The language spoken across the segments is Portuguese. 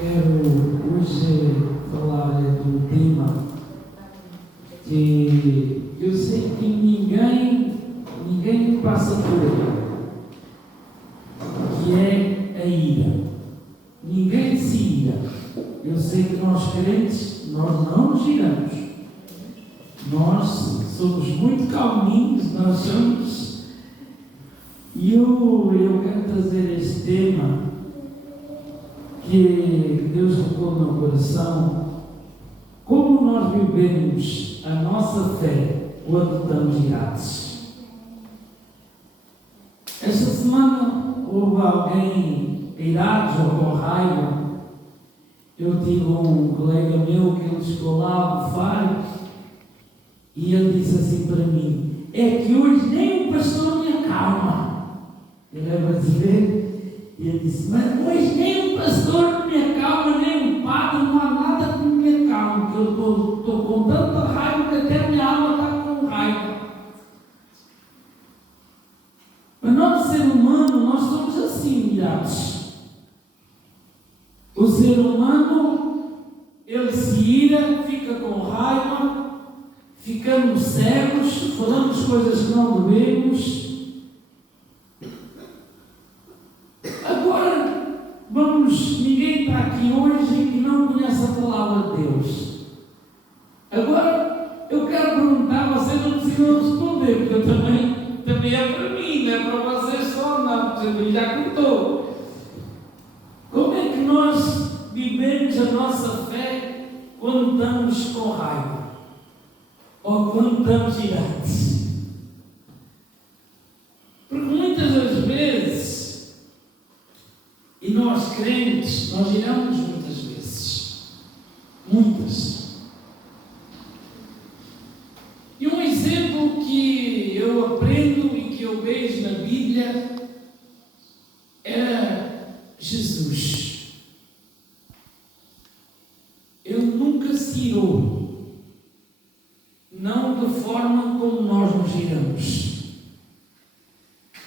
Quero hoje falar do tema que eu sei que ninguém passa por ele, que é a ira. Ninguém se ira. Eu sei que nós crentes, nós não nos iramos. Nós somos muito calminhos, nós somos. E eu quero trazer este tema que Deus colocou no meu coração. Como nós vivemos a nossa fé quando estamos irados? Esta semana houve alguém irado ou com raiva. Eu tive um colega meu que ele chegou lá a bufar e ele disse assim para mim: é que hoje nem o pastor me acalma. Ele é brasileiro e ele disse: mas hoje nem o pastor me acalma, nem o padre, não há nada que me acalme, porque eu estou com tanta raiva que até a minha alma está com raiva. Mas nós, ser humano, nós somos assim, irados. O ser humano, ele se ira, fica com raiva, ficamos cegos, falamos coisas que não devemos. Agora, ninguém está aqui hoje e não conhece a palavra de Deus. Agora, eu quero perguntar, vocês não precisam responder, porque eu também é para mim, não é para vocês só, não, porque eu já contou. Como é que nós vivemos a nossa fé quando estamos com raiva? Ou quando estamos irados? Porque muitas das vezes, e nós crentes, nós iramos muitas vezes. Muitas. E um exemplo que eu aprendo e que eu vejo na Bíblia é Jesus. Ele nunca se irou, não da forma como nós nos iramos.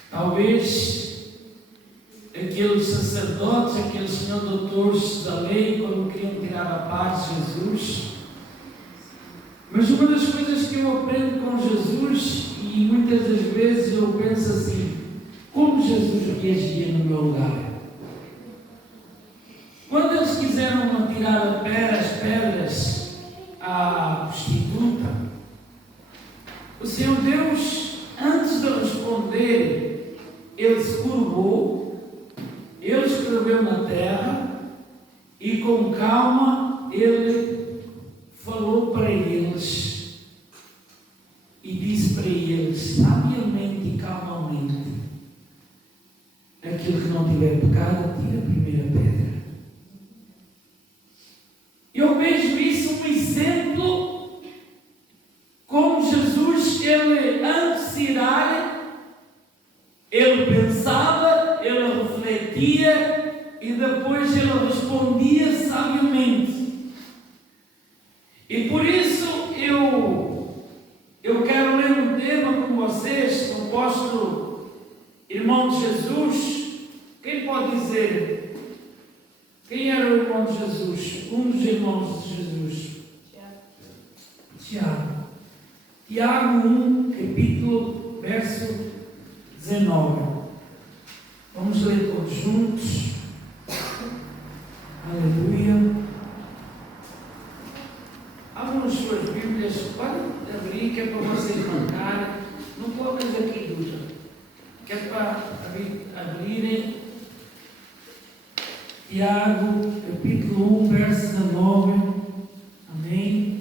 Talvez aqueles sacerdotes, aqueles senhores doutores da lei, quando queriam tirar a paz de Jesus. Mas uma das coisas que eu aprendo com Jesus, e muitas das vezes eu penso assim: como Jesus reagia no meu lugar? Quando eles quiseram tirar as pedras à prostituta, o Senhor Deus, antes de responder, Ele se curvou, Ele escreveu na terra e com calma Ele falou para eles e disse para eles, sabiamente e calmamente: aquele que não tiver pecado, tira a primeira pedra. Eu vejo isso um exemplo, como Jesus, ele antes de irar, ele pensava, ele refletia e depois ele respondia sabiamente. E por isso eu quero ler um tema com vocês, composto irmão de Jesus. Quem pode dizer? Quem era o irmão de Jesus? Um dos irmãos de Jesus. Tiago. Tiago 1, capítulo, verso 19. Vamos ler todos juntos. Aleluia. Abram as suas Bíblias, podem abrir, que é para vocês marcarem. Não colocas aqui dura, que é para abrirem. Tiago, capítulo 1, verso 19. Amém.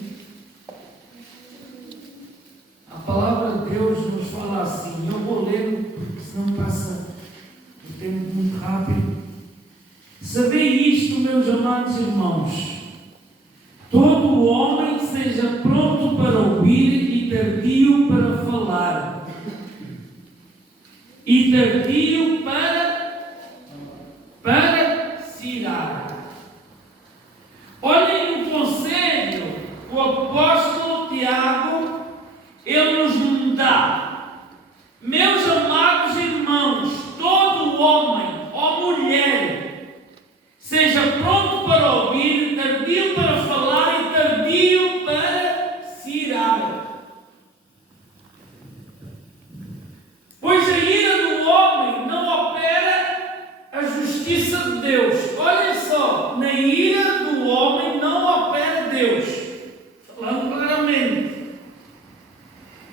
A palavra de Deus nos fala assim. Eu vou ler, porque senão passa o tempo muito rápido. Sabei isto, meus amados irmãos: todo homem seja pronto para ouvir e tardio para falar, e tardio para se irar. Olhem o conselho, o apóstolo Tiago, ele nos dá. Meus amados irmãos, todo homem ou mulher seja pronto para de Deus. Olhem só, na ira do homem não opera Deus. Falando claramente.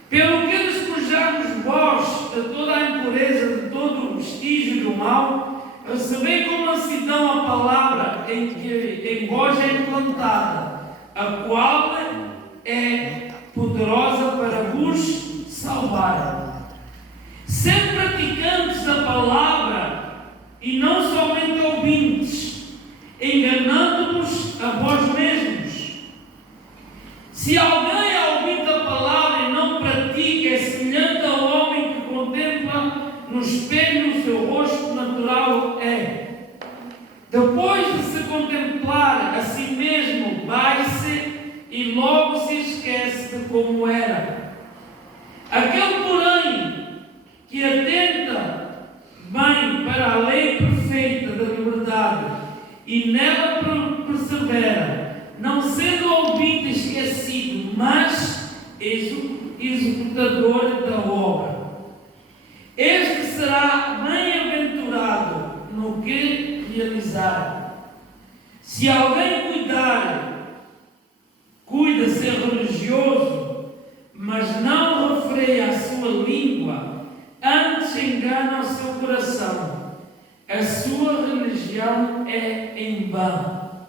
Pelo que despojamos vós de toda a impureza, de todo o vestígio do mal, recebei com mansidão a palavra em vós é implantada, a qual é poderosa para vos salvar. Sendo praticantes da palavra e não somente ouvintes, enganando-vos a vós mesmos. Se alguém é ouvinte da palavra e não pratica, é semelhante ao homem que contempla no espelho o seu rosto natural Depois de se contemplar a si mesmo, vai-se e logo se esquece de como era. Aquele, porém, que atenta bem para a lei perfeita da liberdade e nela persevera, não sendo ouvinte esquecido, mas executador da obra, este será bem-aventurado no que realizar. Se alguém cuida ser religioso, mas não refreia a sua língua, antes engana o seu coração, a sua religião é em vão.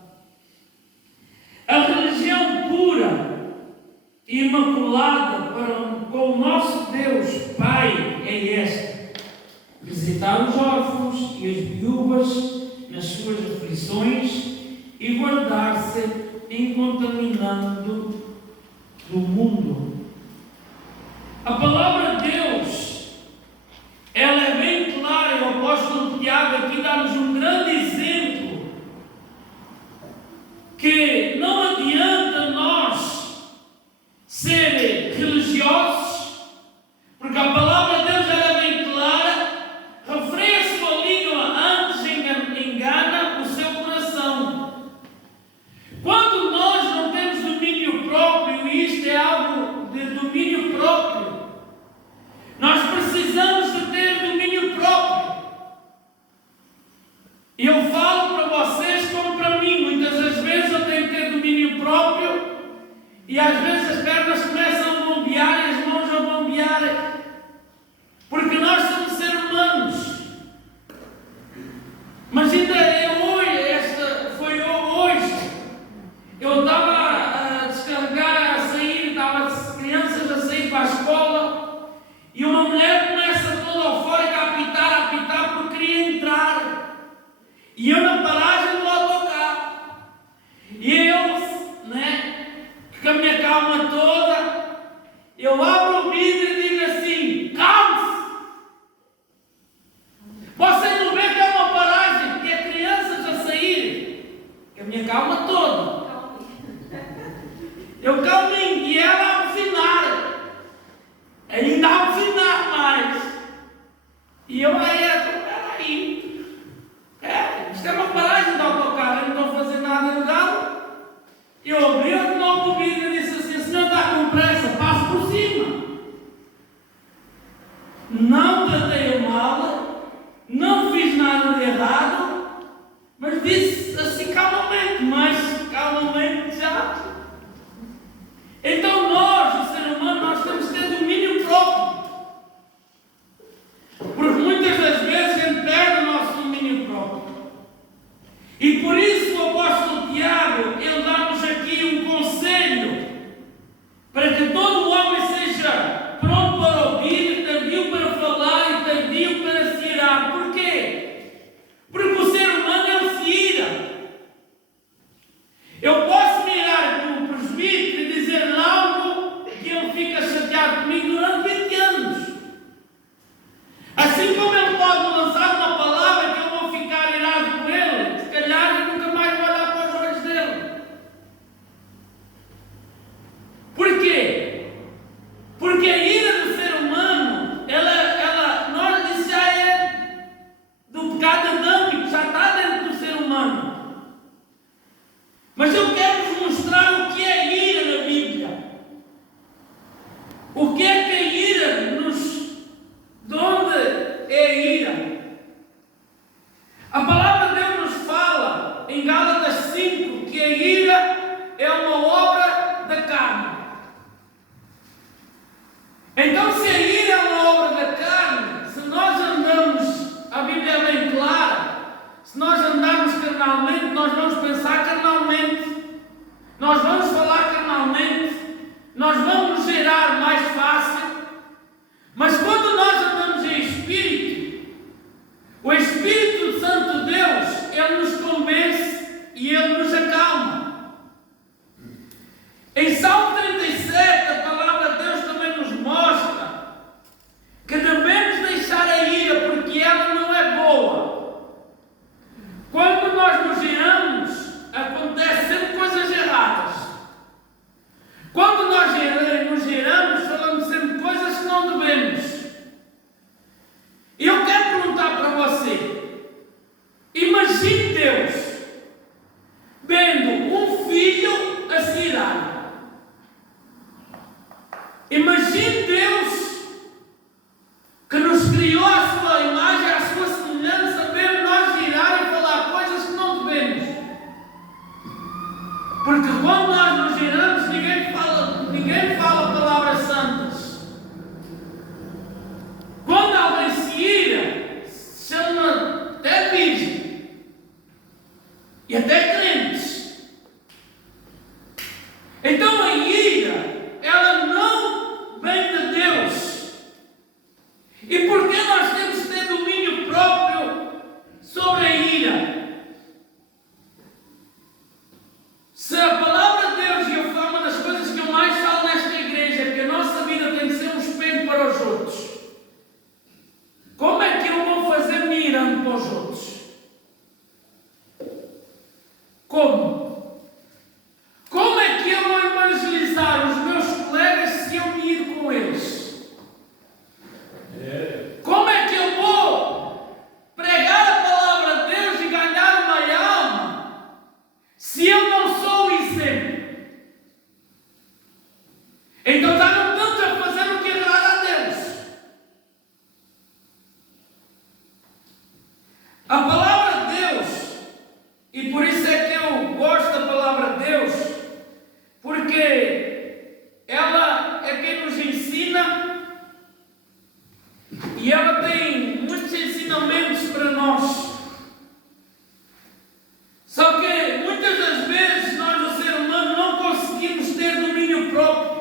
A religião pura, imaculada com o nosso Deus Pai é esta: visitar os órfãos e as viúvas nas suas aflições e guardar-se incontaminando do mundo. A palavra de Deus, ela é bem clara, e o apóstolo Tiago aqui dá-nos um grande exemplo, que não adianta nós ser religiosos, porque a palavra de Deus ela é bem clara, refreia a sua língua antes engana o seu coração. Quando nós não temos domínio próprio, e isto é algo de domínio próprio, nós precisamos de ter domínio próprio. E eu falo para vocês como para mim, muitas das vezes eu tenho que ter domínio próprio, e às vezes as pernas começam a bombear e as mãos a bombear, porque nós somos seres humanos. Mas ainda foi hoje, eu estava a descarregar, a sair, estava as crianças a sair para a escola, e uma mulher começa toda eufórica a apitar, porque queria entrar. E eu na paragem do autocarro. E eu, com a minha calma toda, eu abro o vidro e digo assim: calme-se! Você não vê que é uma paragem, que é crianças a sair? Com a minha calma toda. Eu calmei e ela a buzinar. Ainda a buzinar mais. E eu peraí. Isto é uma paragem do autocarro, eu não estou a fazer nada ilegal. Eu abri de novo o vidro e disse assim: o senhor está com pressa, passe por cima. Não tratei mal, não fiz nada de errado, mas disse assim calmamente, mas calmamente já. Então nós, o ser humano, nós temos que ter domínio próprio. Porque muitas das vezes a gente perde o nosso domínio próprio. E por isso o apóstolo Tiago, ele dá-nos aqui um conselho, para que todo homem seja pronto para ouvir, tardio para falar e tardio para se irar. Porquê? Porque o ser humano ele se ira. Eu posso me irar com o presbítero e dizer algo que ele fica chateado comigo durante 20 anos. Assim como ele pode lançar uma palavra que eu vou ficar irado com ele, se calhar eu nunca mais vou olhar para os olhos dele. carnalmente, nós vamos pensar carnalmente, nós vamos falar carnalmente, nós vamos nos gerar mais fácil. Mas quando nós andamos em Espírito, o Espírito Santo de Deus, Ele nos convence e Ele nos acalma. Em Salmo 37, a palavra de Deus também nos mostra que devemos deixar a ira, porque ela não é boa. Quando nós nos iramos, acontecem sempre coisas erradas. Quando nós nos iramos, falamos sempre coisas que não devemos. E eu quero perguntar para você, imagine Deus vendo um filho a se irar. Imagine Deus que nos criou à sua imagem, à sua semelhança, ver nós irar e falar coisas que não devemos. Porque quando nós nos iramos, ninguém fala palavras santas. Quando alguém se ira, se chama até virgem e até crentes. Então a ira, ela não vem de Deus. E por que nós temos que ter domínio próprio sobre a ira? Se a palavra de Deus, e eu falo, uma das coisas que eu mais falo nesta igreja, é que a nossa vida tem que ser um espelho para os outros. Como é que eu vou fazer mirando para os outros? Como? Como é que eu vou evangelizar os meus colegas se eu me ir com eles? Como é que eu vou pregar a palavra de Deus e ganhar uma alma se eu não sou o exemplo? Então estavam tantos a fazer o que agrada a Deus. A palavra de Deus, e por isso é que eu gosto da palavra de Deus, porque ela é quem nos ensina e ela tem muitos ensinamentos para nós. Só que muitas das vezes nós, o ser humano, não conseguimos ter domínio próprio.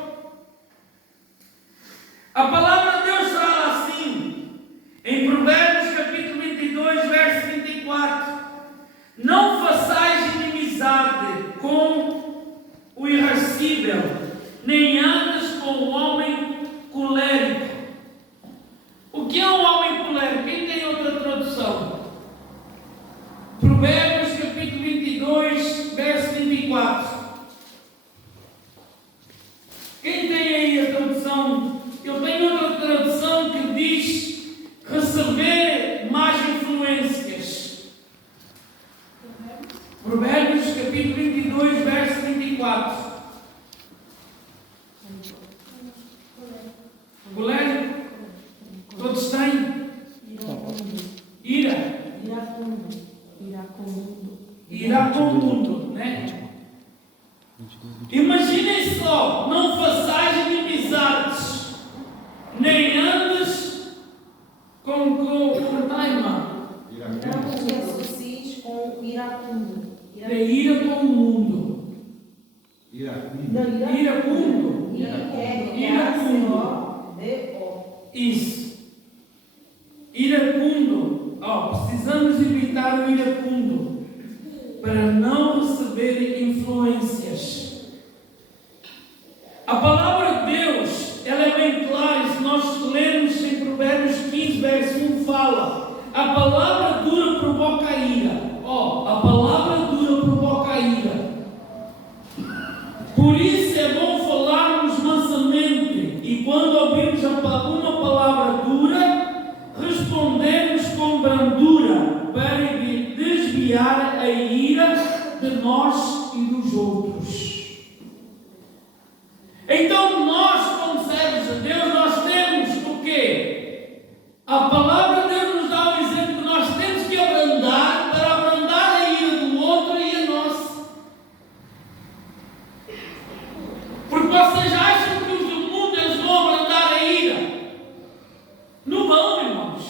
A palavra de Deus fala assim, em Provérbios capítulo 22, verso 24: não façais inimizade com o irascível, nem andes com o homem colérico. O que é um homem colérico? Quem tem outra tradução? Provérbios capítulo 22, verso 24. Quem tem aí a tradução? Eu tenho outra tradução que diz receber más influências. Provérbios capítulo 22, verso 24. Colérico? Todos têm? Ira. Iracundo, né? Imaginem só, não façais inimizades, nem andes com taima. Não te associes com iracundo. De ira com o mundo. Iracundo. Iracundo. Isso. Iracundo. Precisamos evitar o iracundo para não receber influências. A palavra de Deus, ela é bem clara, e se nós lermos em Provérbios 15, verso 1, fala: a palavra dura provoca a ira. A palavra dura provoca a ira. Por isso é bom falarmos mansamente, e quando ouvimos uma palavra dura, respondemos com brandura, para desviar a ira de nós e dos outros. Então nós, como servos de Deus, nós temos o quê? A palavra de Deus nos dá um exemplo que nós temos que abrandar para abrandar a ira do outro e a nossa. Porque vocês acham que os do mundo eles vão abrandar a ira? Não vão, irmãos.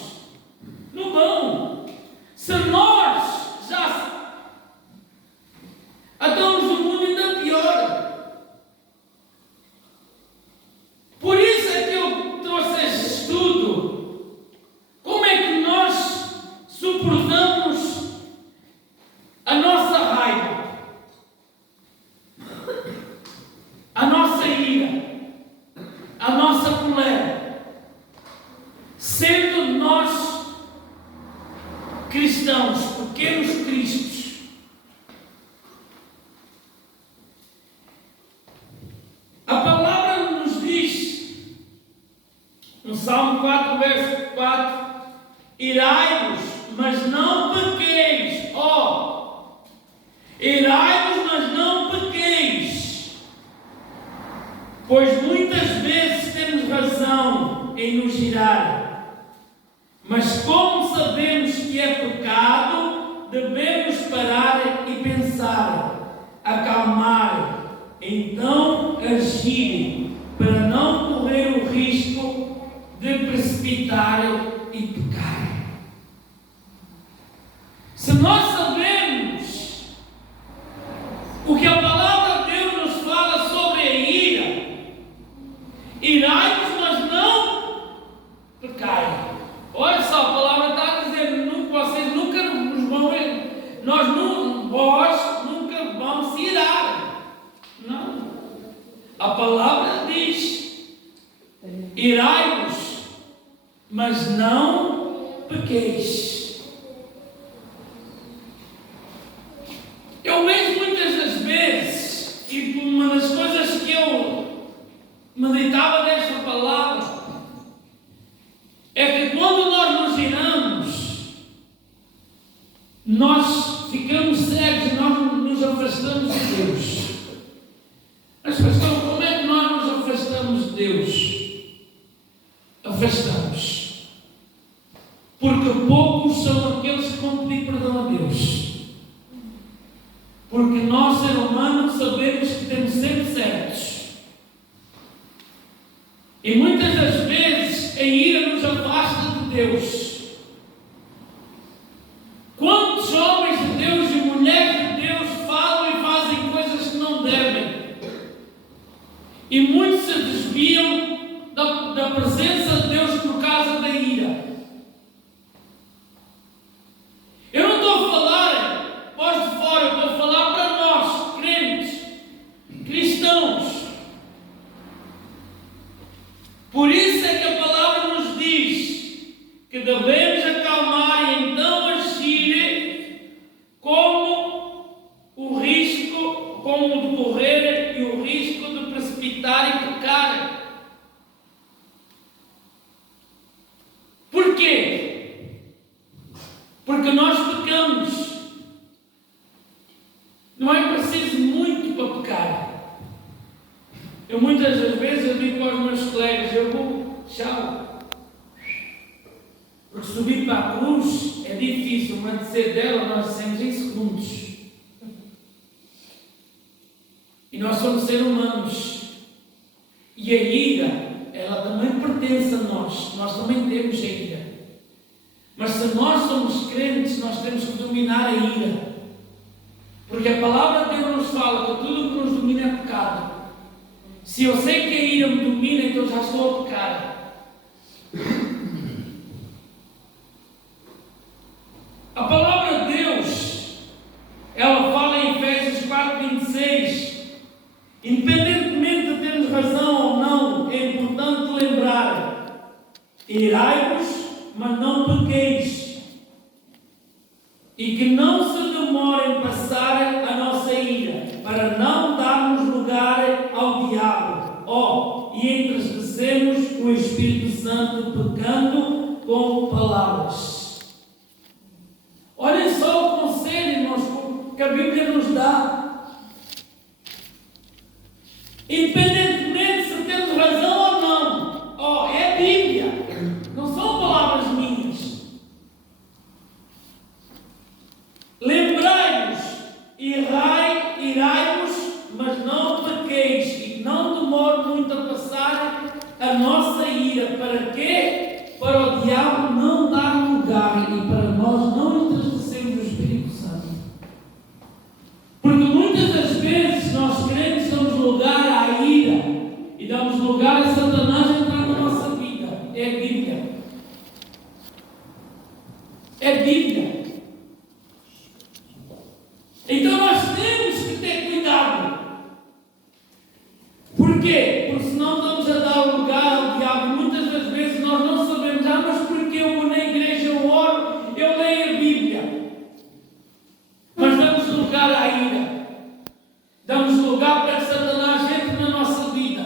Não vão. Se nós já Salmo 4, verso 4. Irai-vos, mas não pequeis. Irai-vos, mas não pequeis. Pois muitas vezes temos razão em nos irar. Mas como sabemos que é pecado, devemos parar e pensar, acalmar, então agir, para não correr o risco de precipitar e pecar. Se nós sabemos o que a palavra de Deus nos fala sobre a ira, irai-vos, mas não pecai. Olha só, a palavra está a dizer, vocês nunca nos vão ver, vós nunca vão se irar. Não. A palavra diz, irai-vos, mas não pequeis. Eu vejo muitas das vezes, e uma das coisas que eu meditava nesta palavra, é que quando nós nos iramos, nós ficamos cegos e nós nos afastamos de Deus. Mas pastor, como é que nós nos afastamos de Deus? Afastamos. Porque poucos são aqueles que vão pedir perdão a Deus. Porque nós, ser humanos, sabemos que temos sempre certos. E muitas das vezes a ira nos afasta de Deus. Quantos homens de Deus e mulheres de Deus falam e fazem coisas que não devem? E muitos se desviam da presença de Deus por causa da ira. Eu não estou a falar para os de fora, eu estou a falar para nós, crentes, cristãos. Por isso é que a palavra nos diz que devemos acalmar e então agir como o risco, como o decorrer e o risco de precipitar e pecar. Por quê? Porque nós pecamos. Não é preciso muito para pecar. Eu muitas das vezes digo para os meus colegas, eu vou, tchau. Porque subir para a cruz é difícil, mas descer dela nós descemos em segundos. E nós somos seres humanos. E a ira, ela também pertence a nós. Nós também temos a ira. Mas se nós somos crentes, nós temos que dominar a ira. Porque a palavra de Deus nos fala que tudo o que nos domina é pecado. Se eu sei que a ira me domina, então já estou a pecar. A palavra de Deus, ela fala em Efésios 4:26. Independentemente de termos razão ou não, é importante lembrar: irai-vos, mas não pequeis. E que não se demore em passar a nossa ira, para não darmos lugar ao diabo. E entristecemos o Espírito Santo pecando com palavras. Olhem só o conselho, irmãos, que a Bíblia nos dá. Independentemente se temos razão ou não, é a Bíblia, não são palavras minhas. Lembrai-vos, irai-vos, mas não pequeis, e não demore muito a passar a nossa ira. Para quê? Para o diabo não dar lugar e para nós não entristecermos o Espírito Santo. Porque muitas das vezes nós crentes damos lugar à ira e damos lugar a Satanás entrar na nossa vida. É a Bíblia. É a Bíblia. Então nós temos que ter cuidado. Por quê? Porque senão estamos a dar lugar ao diabo. Muitas das vezes nós não sabemos, mas porque eu vou na igreja, eu oro, eu leio a Bíblia. Mas damos lugar à ira. Damos lugar para que Satanás entre na nossa vida.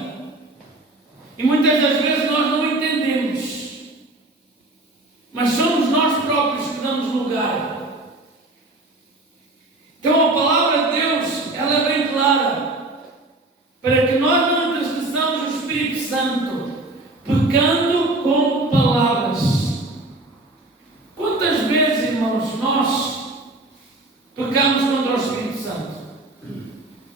E muitas das vezes nós não entendemos.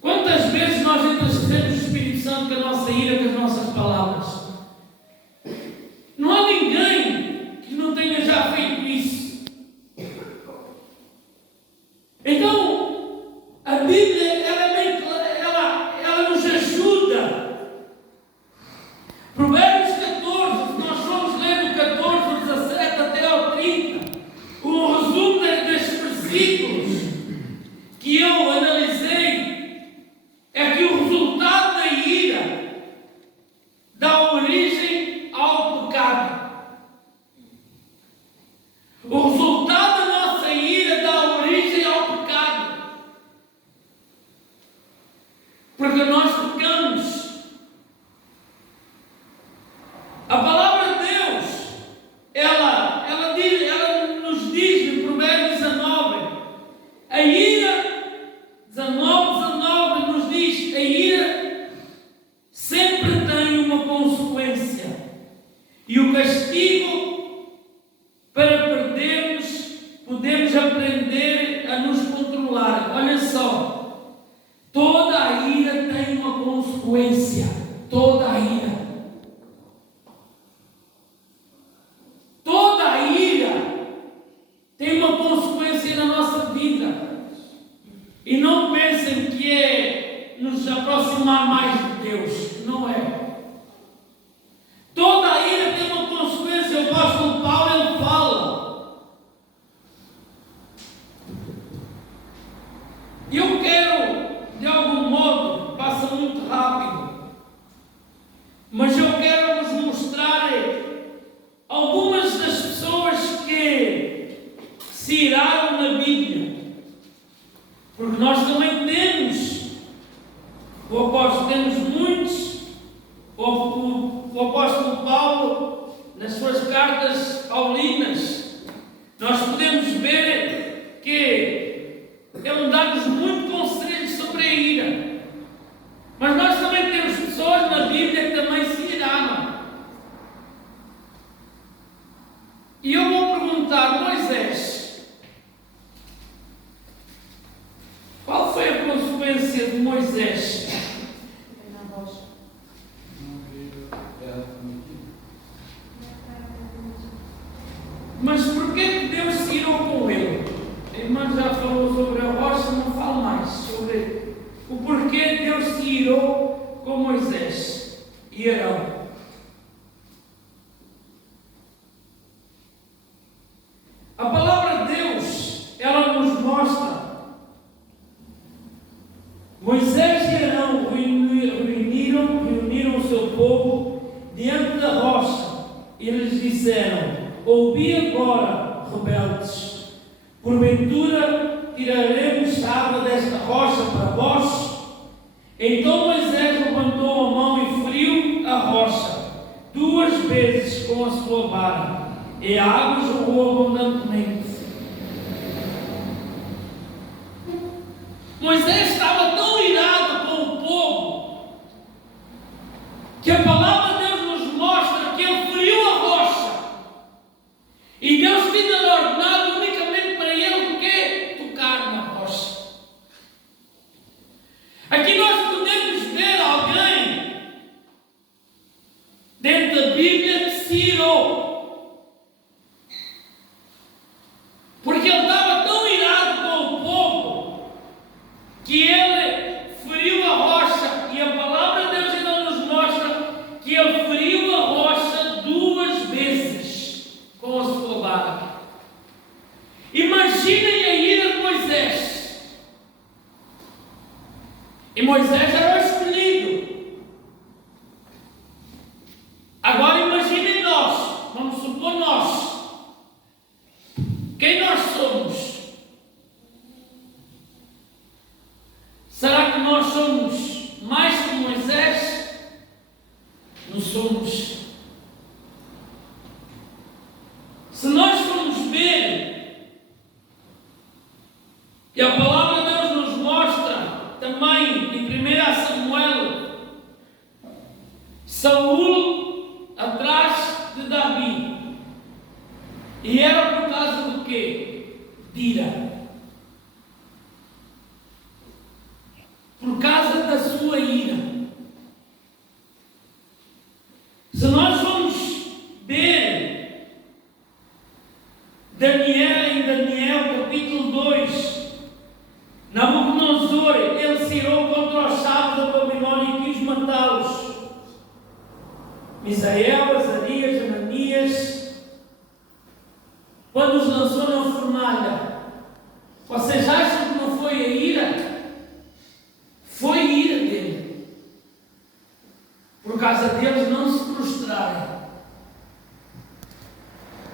Quantas vezes nós entristecemos o Espírito Santo com a nossa ira, com as nossas palavras? Não há ninguém que não tenha já feito isso. Então, a Bíblia, ela é bem clara, ela nos ajuda. Provérbios 14, se nós formos ler do 14, 17 até ao 30, o resumo destes versículos que eu analisei é que o resultado da ira dá origem ao pecado. O resultado da nossa ira dá origem ao pecado. Porque nós pecamos. A palavra de Deus, ela nos diz em Provérbios 19, a ira, 19 nos diz, a ira sempre tem uma consequência. E o castigo, para perdermos, podemos aprender a nos controlar. Olha só, toda a ira tem uma consequência. Toda a ira. Toda a ira tem uma consequência na nossa vida. E não pensem que é nos aproximar mais de Deus. Não é. Toda a ira tem uma consequência. O apóstolo Paulo, ele fala. Eu quero, de algum modo, passa muito rápido, mas eu quero vos mostrar algumas das pessoas que se iraram na Bíblia. Porque nós também temos, temos muitos, o apóstolo Paulo, nas suas cartas paulinas, nós podemos ver que ele dá-nos muito conselhos sobre a ira. Mas nós também temos pessoas na Bíblia que também se iraram. E eu vou perguntar, Moisés, qual foi a consequência de Moisés? Mas porquê que Deus se irou com ele? A irmã já falou sobre a rocha, não falo mais sobre o porquê Deus se irou com Moisés e Arão. A palavra de Deus, ela nos mostra. Moisés e Arão reuniram o seu povo diante da rocha e lhes disseram: ouvi agora, rebeldes, porventura tiraremos água desta rocha para vós? Então Moisés levantou a mão e feriu a rocha 2 vezes com a sua vara, e a água jorrou abundantemente. Moisés estava tão irado com o povo que a palavra de Deus nos mostra que ele feriu a rocha. E Deus tinha ordenado unicamente para ele o quê? Tocar na rocha. Aqui nós podemos ver alguém dentro da Bíblia que se irou. Porque ele estava tão irado com o povo que ele feriu a rocha. E a palavra de Deus ainda nos mostra que ele feriu a rocha 2 vezes com a sua vara. Imaginem a ira de Moisés. E Moisés era o escolhido. Agora imaginem nós, vamos supor nós. Quem nós somos? Será que nós somos mais que Moisés? Não somos. Se nós formos ver, e a palavra de Deus nos mostra também em 1 Samuel, Saul atrás de Davi. E era por causa do quê? De ira. se irou contra os sábios da Babilônia e quis matá-los. Misael, Azarias, Ananias, quando os lançou na fornalha, vocês acham que não foi a ira? Foi a ira dele. Por causa deles não se prostrarem.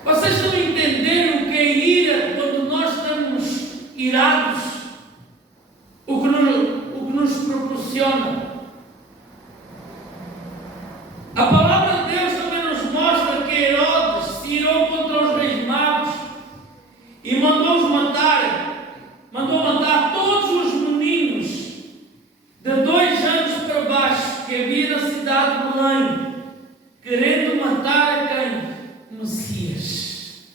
Vocês estão a entender o que é ira quando nós estamos irados? O que nos proporciona? A palavra de Deus também nos mostra que Herodes se irou contra os reis magos e mandou matar todos os meninos de 2 anos para baixo que havia na cidade de Belém, querendo matar a quem? Messias.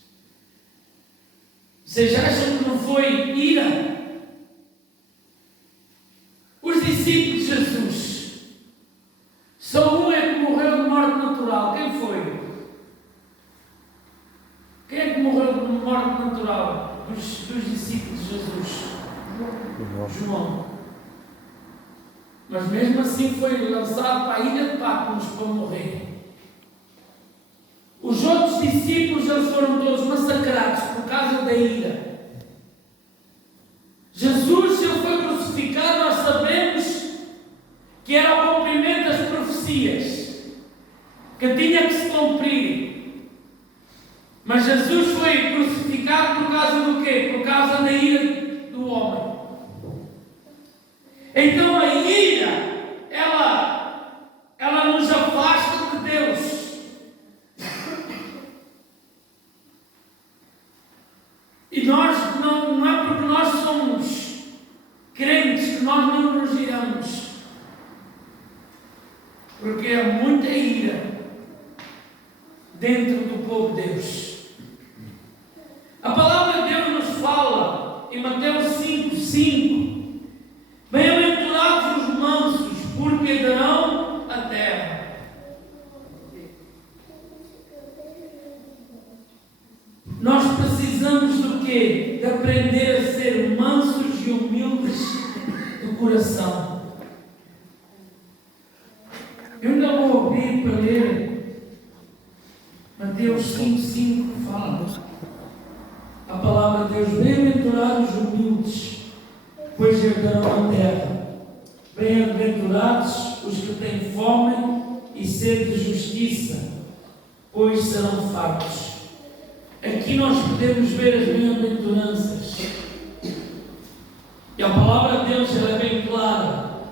Vocês acham que não foi ira? Os discípulos de Jesus, só um é que morreu de morte natural. Quem foi? Quem é que morreu de morte natural dos discípulos de Jesus? João. Mas mesmo assim foi lançado para a ilha de Patmos para morrer. Os outros discípulos, eles foram todos massacrados por causa da ira. Jesus, se ele foi crucificado, nós sabemos que era o cumprimento das profecias, que tinha que se cumprir. Mas Jesus foi crucificado por causa do quê? Por causa da ira do homem. Então a ira, ela nos afasta de Deus. E nós, não é porque nós somos crentes que nós não nos iramos. Porque há muita ira dentro do povo de Deus. A palavra de Deus nos fala em Mateus 5:5. Bem-aventurados os mansos, porque herdarão a terra. Nós precisamos do quê? De aprender a ser mansos e humildes do coração. Eu ainda vou abrir para ler Mateus 5:5, fala a palavra de Deus: bem-aventurados os humildes, pois herdarão a terra. Bem-aventurados os que têm fome e sede de justiça, pois serão fartos. Aqui nós podemos ver as bem-aventuranças. E a palavra de Deus ela é bem clara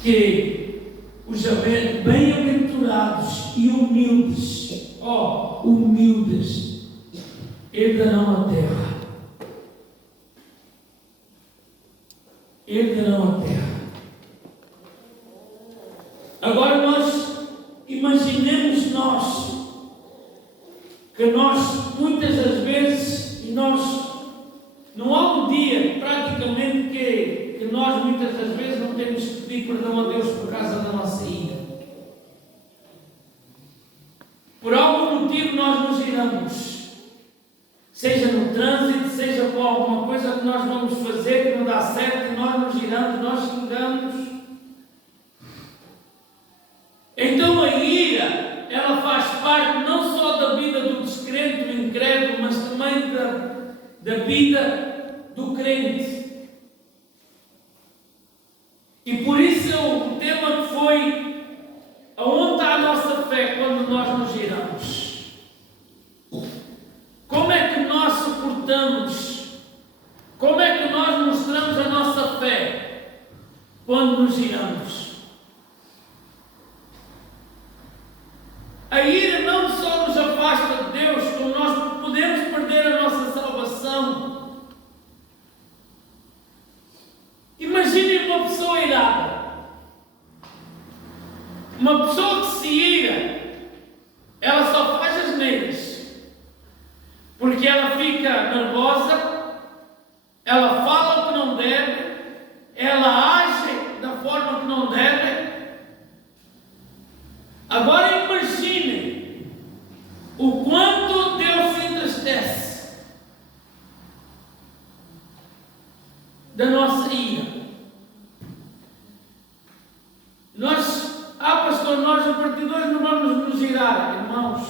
que os bem-aventurados e humildes, humildes, herdarão a terra. Herdarão a terra. Agora nós imaginemos que nós muitas das vezes, não há um dia praticamente que nós muitas das vezes não temos que pedir perdão a Deus por causa da nossa ira. Por algum motivo nós nos iramos, seja no trânsito, seja por alguma coisa que nós vamos fazer que não dá certo e nós nos iramos, nós xingamos. Então a ira, ela faz parte não só da vida do descrente, do incrédulo, mas também da vida do crente. E por isso o tema que foi: aonde está a nossa fé quando nós nos iramos? Como é que nós suportamos? Como é que nós mostramos a nossa fé quando nos iramos? A ira não só nos afasta de Deus, como nós podemos perder a nossa salvação. Imaginem uma pessoa irada. Uma pessoa que se ira, ela só faz asneiras. Porque ela fica nervosa, ela fala o que não deve, ela age da forma que não deve. Agora imaginem o quanto Deus se entristece da nossa ira. irmãos,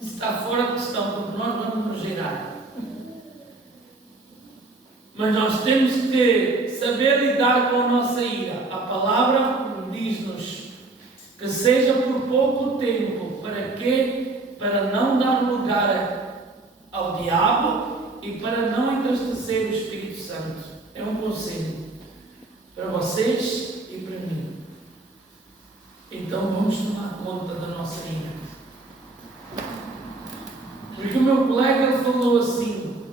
isso está fora de questão, porque nós vamos nos irar. Mas nós temos que saber lidar com a nossa ira. A palavra diz-nos que seja por pouco tempo. Para quê? Para não dar lugar ao diabo e para não entristecer o Espírito Santo. É um conselho para vocês e para mim. Então vamos tomar conta da nossa ira. Porque o meu colega ele falou assim: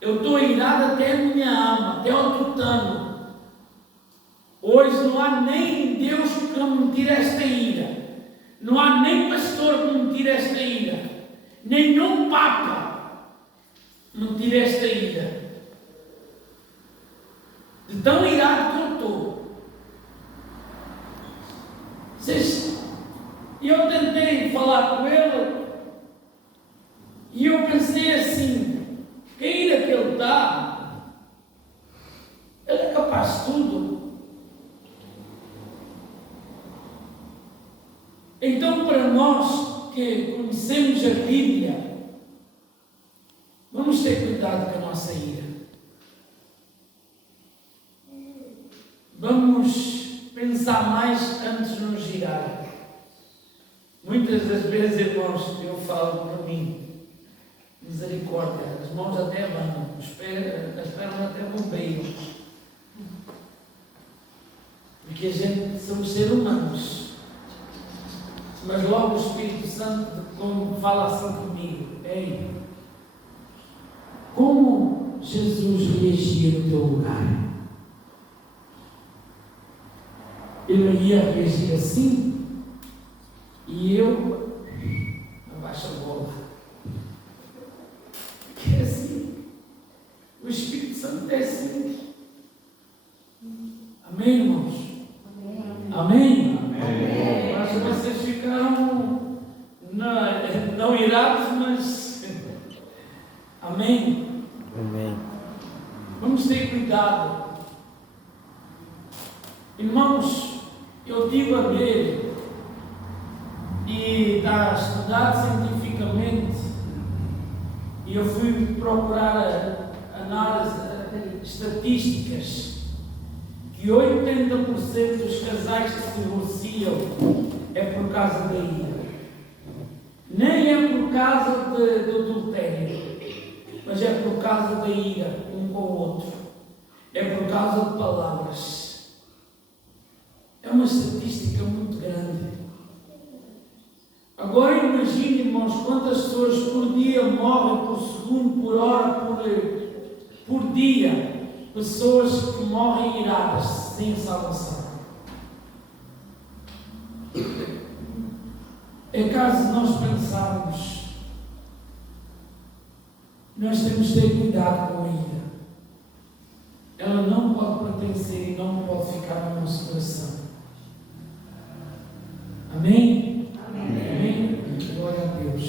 eu estou irado até a minha alma, até ao tutano. Hoje não há nem Deus que me tire esta ira. Não há nem pastor que me tire esta ira. Nenhum Papa me tire esta ira. De tão irado que eu estou. Eu tentei falar com ele e eu pensei assim: que ira que ele está, ele é capaz de tudo. Então, para nós que conhecemos a Bíblia, vamos ter cuidado com a nossa ira. Vamos pensar mais antes de nos girar. Muitas das vezes, irmãos, eu falo para mim: misericórdia, as mãos até vão, as pernas até bombeiam. Porque a gente somos seres humanos. Mas logo o Espírito Santo, como fala assim comigo: ei, como Jesus reagia no teu lugar? Ele ia reagir assim? E eu abaixo a bola. Que é assim. O Espírito Santo é assim. Amém, irmãos? Amém? Amém. Acho que vocês ficaram não irados, mas amém? Amém. Vamos ter cuidado. Irmãos, eu estive a ver e está estudado cientificamente, e eu fui procurar análise estatísticas, que 80% dos casais que se divorciam é por causa da ira. Nem é por causa do adultério, mas é por causa da ira um com o outro. É por causa de palavras. É uma estatística muito grande. Agora imagine, irmãos, quantas pessoas por dia morrem, por segundo, por hora, por dia. Pessoas que morrem iradas, sem salvação. É caso nós pensarmos, nós temos de ter cuidado com a ira. Ela não pode pertencer e não pode ficar no nosso